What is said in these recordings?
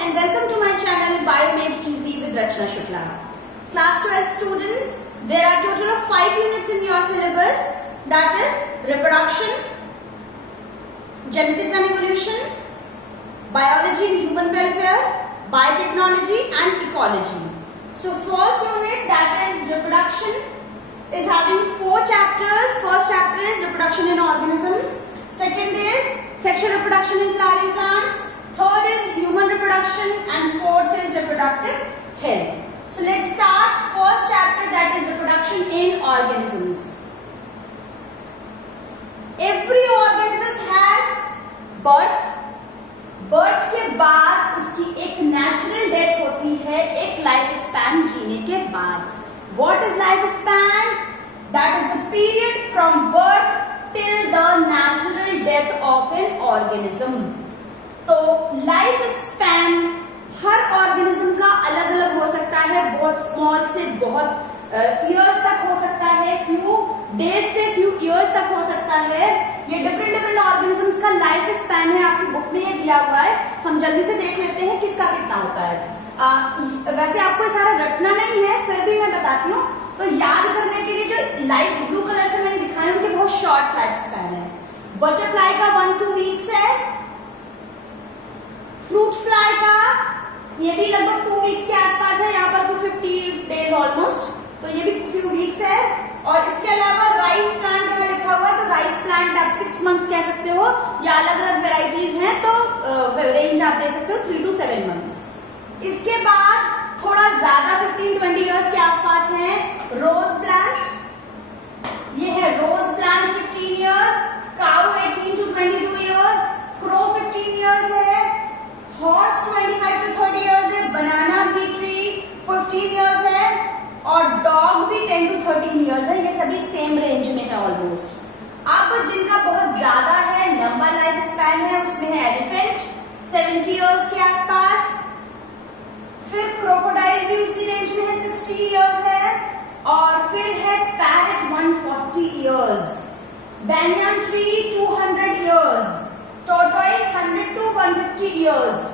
and welcome to my channel Biomade Easy with Rachna Shukla. Class 12 students, there are total of 5 units in your syllabus, that is reproduction, genetics and evolution, biology and human welfare, biotechnology and ecology. So first unit, that is reproduction, is having 4 chapters. First chapter is reproduction in organisms. Second is sexual reproduction in flowering plants. Third is human reproduction and fourth is reproductive health. So let's start first chapter, that is reproduction in organisms. Every organism has birth. Birth के बाद उसकी एक natural death होती है एक life span जीने के बाद. What is life span? That is the period from birth till the natural death of an organism. तो लाइफ स्पैन हर ऑर्गेनिज्म का अलग अलग हो सकता है, बहुत स्मॉल से बहुत ईयर्स तक हो सकता है, फ्यू डेज से फ्यू ईयर्स तक हो सकता है. ये डिफरेंट ऑर्गेनिजम्स का लाइफ स्पैन है, आपकी बुक में ये दिया हुआ है. हम जल्दी से देख लेते हैं किसका कितना होता है. वैसे आपको सारा रटना नहीं है, फिर भी मैं बताती हूँ. तो याद करने के लिए जो लाइट ब्लू कलर से मैंने दिखाए उनके बहुत शॉर्ट लाइफ स्पैन है. बटरफ्लाई का 1-2 वीक्स है. फ्रूट फ्लाई का ये भी लगभग 2 वीक्स के आसपास है, यहाँ पर कोई 50 डेज ऑलमोस्ट, तो ये भी फ्यू वीक्स है. और इसके अलावा राइस प्लांट में लिखा हुआ है, तो राइस प्लांट आप 6 मंथ्स कह सकते हो, या अलग अलग वेराइटीज हैं तो रेंज आप दे सकते हो 3 to 7 मंथ्स. इसके बाद थोड़ा ज्यादा 15-20 इयर्स के आसपास है रोज प्लांट. ये है rose plant 15 years, cow 18 to 22 years, crow 15 years है, हॉर्स 25 to 30 इयर्स है, बनाना भी ट्री 15 इयर्स है और डॉग भी 10 to 13 इयर्स है. ये सभी सेम रेंज में है ऑलमोस्ट. अब जिनका बहुत ज्यादा है, लंबा लाइफ स्पैन है, उसमें है एलिफेंट 70 इयर्स के आसपास. फिर क्रोकोडाइल भी उसी रेंज में है, 60 इयर्स है. और फिर है पैरेट 140 इयर्स, बैंगन tree 200 years, tortoise 100 to 150 years.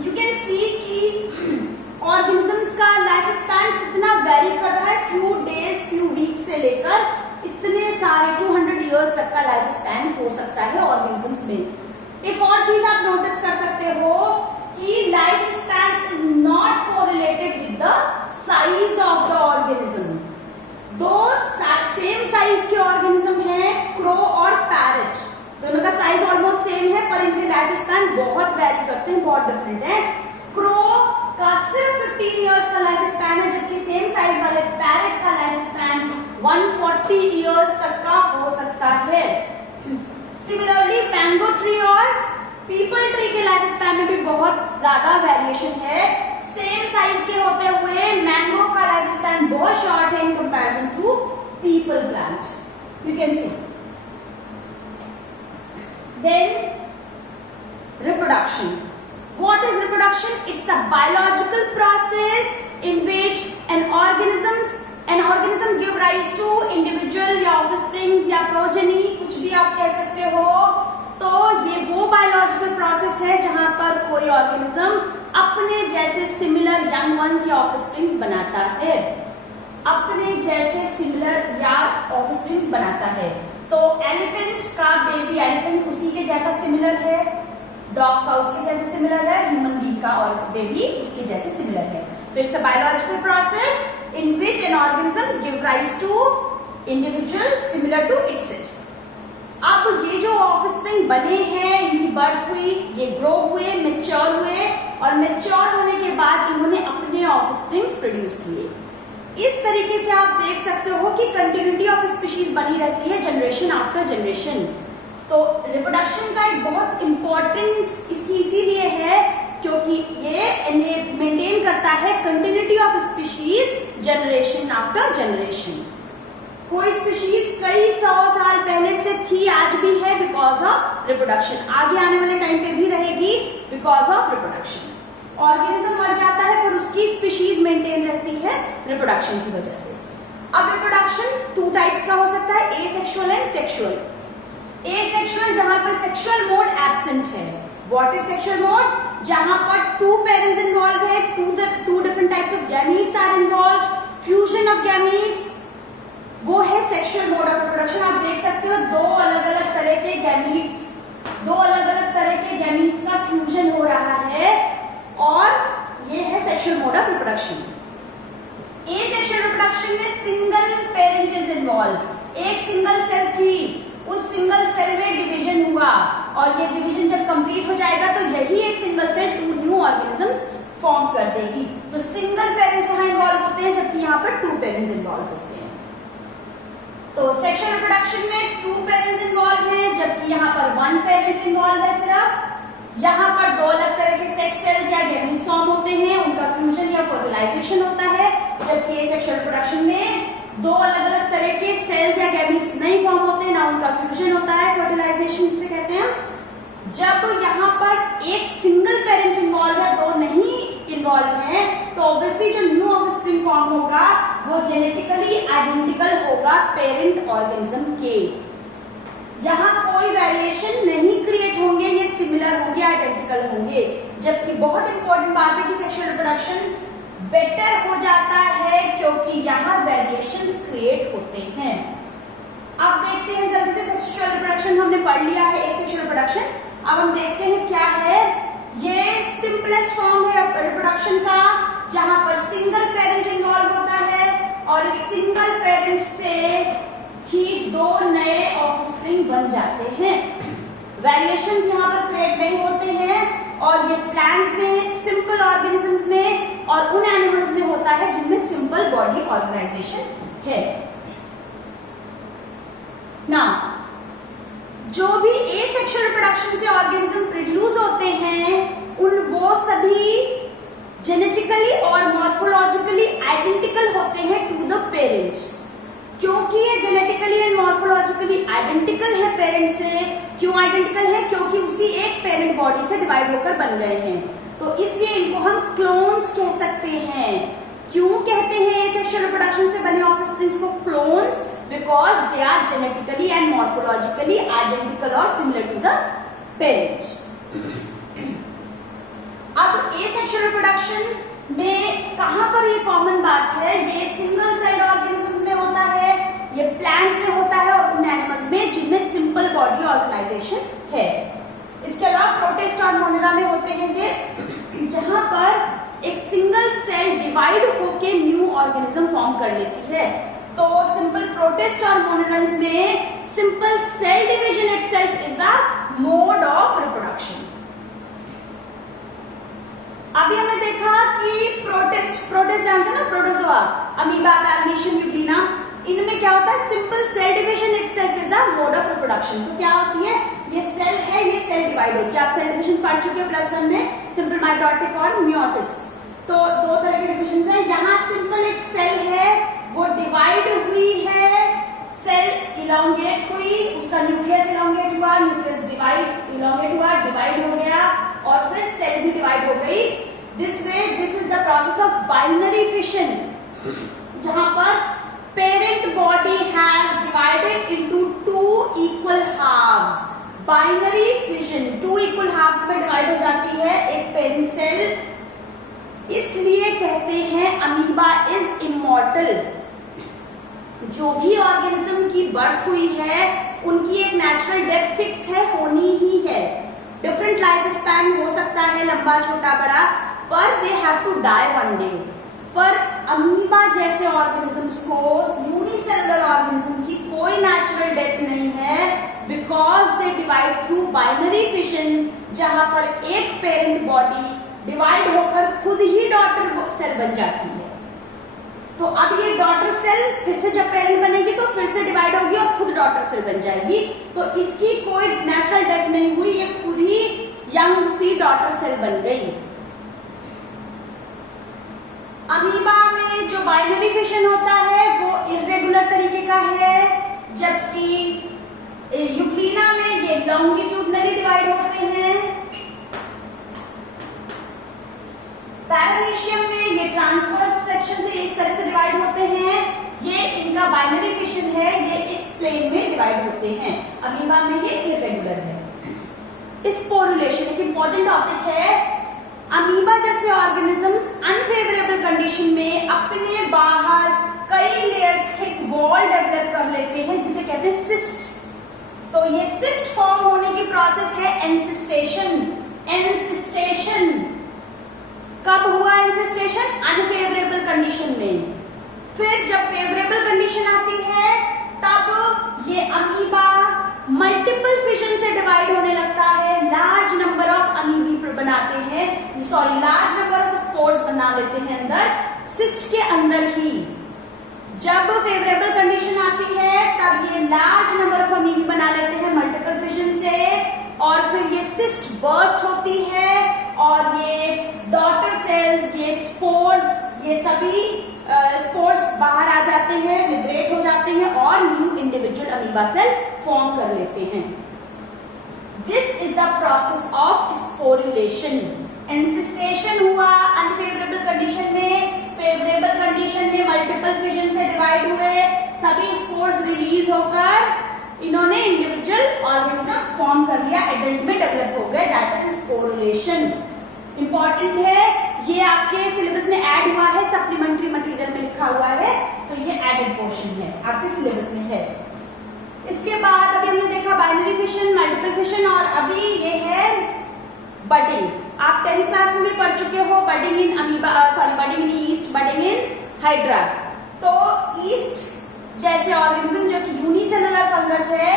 You can सी कि ऑर्गेनिजम्स का लाइफ स्पैन कितना वेरी कर रहा है, फ्यू डेज फ्यू वीक्स से लेकर इतने सारे 200 इयर्स तक का लाइफ स्पैन हो सकता है ऑर्गेनिजम्स में. एक और चीज आप नोटिस कर सकते हो कि life span is not correlated with the size of the organism. दो सेम साइज के ऑर्गेनिज्म हैं, क्रो और पैरेट, दोनों का साइज ऑलमोस्ट सेम है, पर इनके लाइफ स्पैन बहुत वेरी करते हैं, बहुत डिफरेंट है. क्रो का सिर्फ 15 इयर्स का लाइफ स्पैन है, जबकि सेम साइज वाले पैरेट का लाइफ स्पैन 140 इयर्स तक का हो सकता है. सिमिलरली मैंगो ट्री और पीपल ट्री के लाइफ स्पैन में भी बहुत ज्यादा वेरिएशन है. सेम साइज के होते हुए मैंगो का लाइफ स्पैन बहुत शॉर्ट है in comparison to people plant. You can see. Then reproduction. What is reproduction? It's a biological process in which an organism give rise to individual या offsprings या progeny, कुछ भी आप कह सकते हो. तो ये वो biological process है जहां पर कोई organism अपने जैसे similar young ones या offsprings बनाता है, अपने जैसे similar या offsprings बनाता है. तो एलिफेंट का बेबी एलिफेंट उसी के जैसा सिमिलर है, डॉग का उसके जैसे सिमिलर है, ह्यूमन बीइंग का और बेबी उसके जैसे सिमिलर है. तो it's a biological process in which an organism give rise to individual similar to itself. अब ये जो ऑफस्प्रिंग बने हैं, इनकी बर्थ हुई, ये ग्रो हुए, मैच्योर हुए और मैच्योर होने के बाद इन्होंने अपने ऑफस्प्रिंग्स प्रोड्यूस किए. इस तरीके से आप देख सकते हो कि कंटिन्यूटी ऑफ स्पीशीज बनी रहती है जनरेशन आफ्टर जनरेशन. तो रिप्रोडक्शन का एक बहुत इंपॉर्टेंस इसकी इसीलिए है क्योंकि ये मेंटेन करता है continuity of species generation after generation. कोई स्पीशीज कई 100 साल पहले से थी, आज भी है बिकॉज ऑफ रिप्रोडक्शन, आगे आने वाले टाइम पे भी रहेगी बिकॉज ऑफ रिप्रोडक्शन. ऑर्गेनिज्म मर जाता है पर उसकी स्पीशीज मेंटेन रहती है रिप्रोडक्शन की वजह से. अब रिप्रोडक्शन 2 टाइप्स का हो सकता है, एसेक्सुअल एंड सेक्सुअल. एसेक्सुअल जहां पर सेक्सुअल मोड एब्सेंट है, व्हाट इज सेक्सुअल मोड? जहां पर टू पेरेंट्स इन्वॉल्व है, two different types of gametes are involve, fusion of gametes, वो है सेक्सुअल मोड ऑफ रिप्रोडक्शन। आप देख सकते हो दो अलग अलग तरह के गैमीट्स, दो अलग अलग तरह के गैमीट्स का फ्यूजन हो रहा है और ये है sexual mode of reproduction. Asexual reproduction में सिंगल पेरेंट इज इन्वॉल्व, एक सिंगल सेल थी, उस सिंगल सेल में डिवीजन हुआ और ये डिवीजन जब कंप्लीट हो जाएगा तो यही एक single cell two new organisms form कर देगी। तो सिंगल पेरेंट्स यहाँ इन्वॉल्व होते हैं जबकि यहाँ पर टू पेरेंट्स इन्वॉल्व होते हैं। तो सेक्सुअल रिप्रोडक्शन में टू पेरेंट्स इन्वॉल्व हैं जबकि यहाँ पर वन पेरेंट इन्वॉल्व है सिर्फ। यहाँ पर दो अलग तरह के सेक्स सेल्स या गैमीट्स फॉर्म होते हैं, उनका फ्यूजन या फर्टिलाइजेशन होता है, जबकि एसेक्सुअल रिप्रोडक्शन में दो अलग अलग तरह के सेल्स या गैमीट्स नहीं फॉर्म होते, ना उनका फ्यूजन होता है, फर्टिलाइजेशन जिसे कहते हैं। जब यहाँ पर एक सिंगल पेरेंट इन्वॉल्व है, दो नहीं इन्वॉल्व है, तो ऑब्वियसली जो न्यू ऑफस्प्रिंग फॉर्म होगा वो जेनेटिकली आइडेंटिकल होगा पेरेंट ऑर्गेनिज्म के। यहाँ कोई वेरिएशन नहीं क्रिएट होंगे, ये सिमिलर होंगे, आइडेंटिकल होंगे। जबकि बहुत इंपॉर्टेंट बात है कि सेक्सुअल रिप्रोडक्शन बेटर हो जाता है क्योंकि यहाँ वेरिएशंस क्रिएट होते हैं। अब देखते हैं जल्दी से, सेक्सुअल रिप्रोडक्शन हमने पढ़ लिया है, एसेक्सुअल रिप्रोडक्शन। अब हम देखते हैं क्या है। ये सिंपलेस्ट फॉर्म है रिप्रोडक्शन का, जहां पर सिंगल पेरेंट इन्वॉल्व होता है और इस सिंगल पेरेंट से ही दो नए ऑफस्प्रिंग बन जाते हैं। वेरिएशंस यहाँ पर क्रिएट नहीं होते हैं और ये प्लांट्स में, सिंपल ऑर्गेनिजम्स में और उन एनिमल्स में होता है जिनमें सिंपल बॉडी ऑर्गेनाइजेशन है। ना जो भी एसेक्सुअल रिप्रोडक्शन से ऑर्गेनिज्म प्रोड्यूस होते हैं उन वो सभी जेनेटिकली और मॉर्फोलॉजिकली आइडेंटिकल होते हैं टू द पेरेंट्स। क्योंकि ये जेनेटिकली एंड मॉर्फोलॉजिकली आइडेंटिकल है पेरेंट से, क्यों आइडेंटिकल है? क्योंकि उसी एक पेरेंट बॉडी से डिवाइड होकर बन गए हैं, तो इसलिए इनको हम क्लोन्स कह सकते हैं। क्यों कहते हैं एसेक्सुअल रिप्रोडक्शन से बने ऑफस्प्रिंग्स को clones? Because they are genetically and morphologically identical और सिमिलर टू द पेरेंट। अब एसेक्सुअल रिप्रोडक्शन में कहां पर ये कॉमन बात है? ये सिंगल सेल्ड ऑर्गेनिजम्स में होता है, ये प्लांट्स में होता है और उन एनिमल्स में जिनमें सिंपल बॉडी ऑर्गेनाइजेशन है। इसके अलावा प्रोटिस्ट और मोनेरा में होते हैं ये, जहां पर एक सिंगल सेल डिवाइड होकर न्यू ऑर्गेनिज्म फॉर्म कर लेती है। तो सिंपल प्रोटिस्ट और मोनेरन्स में simple cell division itself is a mode of reproduction. अभी हमने देखा कि प्रोटिस्ट जानते हैं ना, प्रोटोजोआ, अमीबा, पैरामीशियम, यूग्लिना, इनमें क्या होता है? Simple cell division itself is a mode of reproduction. तो क्या होती है? ये सेल है, ये सेल डिवाइड होती है। आप सेल डिवीजन पढ़ चुके हो +1 में, सिंपल माइटोटिक और मियोसिस। तो दो तरह के डिविजन हैं। यहाँ सिंपल एक सेल है, वो डिवाइड हुई है, सेल इलोंगेट हुई, उसका न्यूक्लियस इलोंगेट हुआ, न्यूक्लियस इलोंगेट हुआ, डिवाइड हो गया और फिर सेल भी डिवाइड हो गई। This is the process of binary fission, जहां पर parent body has divided into two equal halves. Binary fission, two equal halves में डिवाइड हो जाती है एक पेरेंट सेल। इसलिए कहते हैं अमीबा इज इमॉर्टल। जो भी ऑर्गेनिज्म की बर्थ हुई है उनकी एक नेचुरल डेथ फिक्स है, होनी ही है। डिफरेंट लाइफ स्पैन हो सकता है, लंबा छोटा बड़ा, पर they have to die one day. पर अमीबा जैसे ऑर्गेनिजम्स को, यूनिसेलुलर ऑर्गेनिज्म की कोई नेचुरल डेथ नहीं है, because they divide through binary fission, जहां पर एक पेरेंट बॉडी डिवाइड होकर खुद ही डॉटर सेल बन जाती है। तो अब ये डॉटर सेल फिर से जब पेरेंट बनेगी तो फिर से डिवाइड होगी और खुद डॉटर सेल बन जाएगी। तो इसकी कोई नेचुरल डेथ नहीं हुई, ये खुद ही यंग सी डॉटर सेल बन गई। अमीबा में जो बाइनरी फिशन होता है वो इर्रेगुलर तरीके का है, जबकि यूग्लिना में ये लॉन्गिट्यूडनली डिवाइड होते हैं। पैरामीशियम में ये ट्रांसवर्स सेक्शन से इस तरह से डिवाइड होते हैं। ये इनका बाइनरी फिशन है, ये इस प्लेन में डिवाइड होते हैं। अमीबा में ये इर्रेगुलर है। स्पोरुलेशन एक इंपॉर्टेंट टॉपिक है। अमीबा जैसे ऑर्गेनिजम्स अनफेवरेबल कंडीशन में अपने बाहर कई लेयर थिक वॉल डेवलप कर लेते हैं जिसे कहते हैं सिस्ट। तो ये सिस्ट फॉर्म होने की प्रोसेस है एनसिस्टेशन। एनसिस्टेशन कब हुआ? एनसिस्टेशन अनफेवरेबल कंडीशन में। फिर जब फेवरेबल कंडीशन आती है तब ये अमीबा मल्टीपल फिशन से डिवाइड होने लगता है, लार्ज नंबर ऑफ अमीबी बनाते हैं, लार्ज नंबर ऑफ स्पोर्स बना लेते हैं अंदर सिस्ट के अंदर ही। जब फेवरेबल कंडीशन आती है तब ये लार्ज नंबर ऑफ अमीबी बना लेते हैं मल्टीपल फिशन से, और फिर ये सिस्ट बर्स्ट होती है और ये डॉटर सेल्स, ये स्पोर्स, ये सभी स्पोर्स बाहर आ जाते हैं, लिबरेट हो जाते हैं और new individual amoeba cell form कर लेते हैं। This is the process of sporulation. Encystation हुआ अनफेवरेबल कंडीशन में, फेवरेबल कंडीशन में मल्टीपल फिशन से डिवाइड हुए, सभी स्पोर्स रिलीज होकर इन्होंने इंडिविजुअल ऑर्गेनिज्म फॉर्म कर लिया, एडल्ट में डेवलप हो गए, दैट इज स्पोरुलेशन। इंपॉर्टेंट है, ये आपके सिलेबस में ऐड हुआ है, सप्लीमेंट्री मटेरियल में लिखा हुआ है, तो ये एडेड पोर्शन है, आपके सिलेबस में है। इसके बाद अभी हमने देखा बाइनरी फिशन, मल्टीपल फिशन, और अभी ये है बडिंग। आप 10th क्लास में भी पढ़ चुके हो budding in amoeba, budding in east, budding in hydra. तो ईस्ट जैसे ऑर्गेनिज्म जो कि यूनिसेलुलर फंगस है,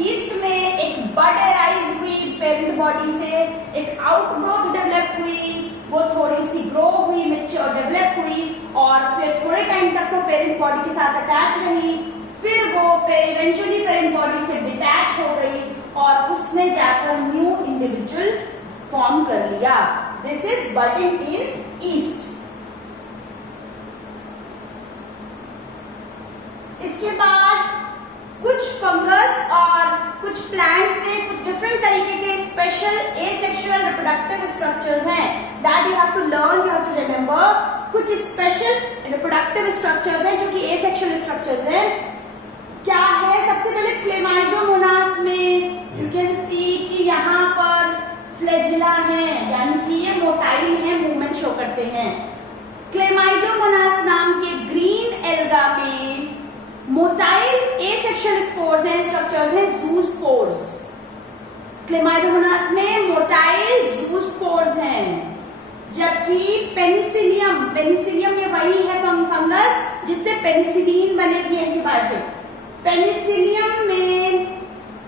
ईस्ट में एक बड राइज हुई पेरेंट बॉडी से, एक आउटग्रोथ डेवलप हुई, वो थोड़ी सी ग्रो हुई, मैच्योर डेवलप हुई, और फिर थोड़े टाइम तक तो पेरेंट बॉडी के साथ अटैच रही, फिर वो इवेंचुअली पेरेंट बॉडी से डिटैच हो गई और उसने जाकर न्यू इंडिविजुअल फॉर्म कर लिया। This is budding in east. इसके बाद कुछ फंगस और कुछ प्लांट्स में कुछ डिफरेंट तरीके के स्पेशल एसेक्सुअल रिप्रोडक्टिव स्ट्रक्चर्स हैं, that you have to learn, you have to remember. कुछ स्पेशल रिप्रोडक्टिव स्ट्रक्चर्स हैं जो कि एसेक्सुअल स्ट्रक्चर्स हैं। क्या है? सबसे पहले क्लेमाइडोमोनास में यू कैन सी कि यहाँ पर फ्लैजिला है, यानी कि ये मोटाइल है, मूवमेंट शो करते हैं। क्लेमाइडोमोनास नाम के ग्रीन एल्गा में मोटाइल एसेक्सुअल स्पोर्स हैं, स्ट्रक्चर्स हैं ज़ूस्पोर्स। क्लेमाइडोमोनास में मोटाइल ज़ूस्पोर्स हैं, जबकि पेनिसिलियम ये वही है फंगस जिससे पेनिसिलिन बनेगी एंटीबायोटिक। पेनिसिलियम में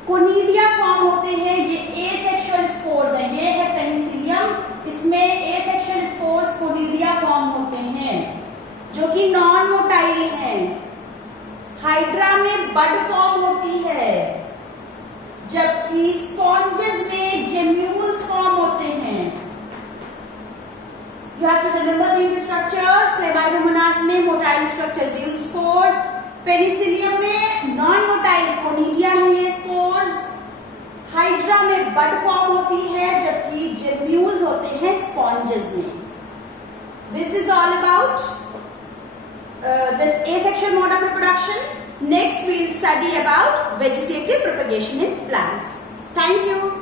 कोनिडिया फॉर्म होते हैं, ये एसेक्सुअल स्पोर्स हैं, ये है पेनिसिलियम, इसमें एसेक्सुअल स्पोर्स कोनिडिया फॉर्म होते हैं जो कि नॉन मोटाइल हैं। हाइड्रा में बड फॉर्म होती है, जबकि स्पॉन्जेस में जेम्यूल्स फॉर्म होते हैं। You have to remember these structures. Chlamydomonas में मोटाइल स्ट्रक्चर्स ज़ूस्पोर्स, पेनिसिलियम में नॉन मोटाइल कोनिडिया हैं ये स्पोर्स, हाइड्रा में बड फॉर्म होती है, जबकि जेम्यूल्स होते हैं स्पॉन्जेस में। This is all about this asexual mode of reproduction. Next we will study about vegetative propagation in plants. Thank you.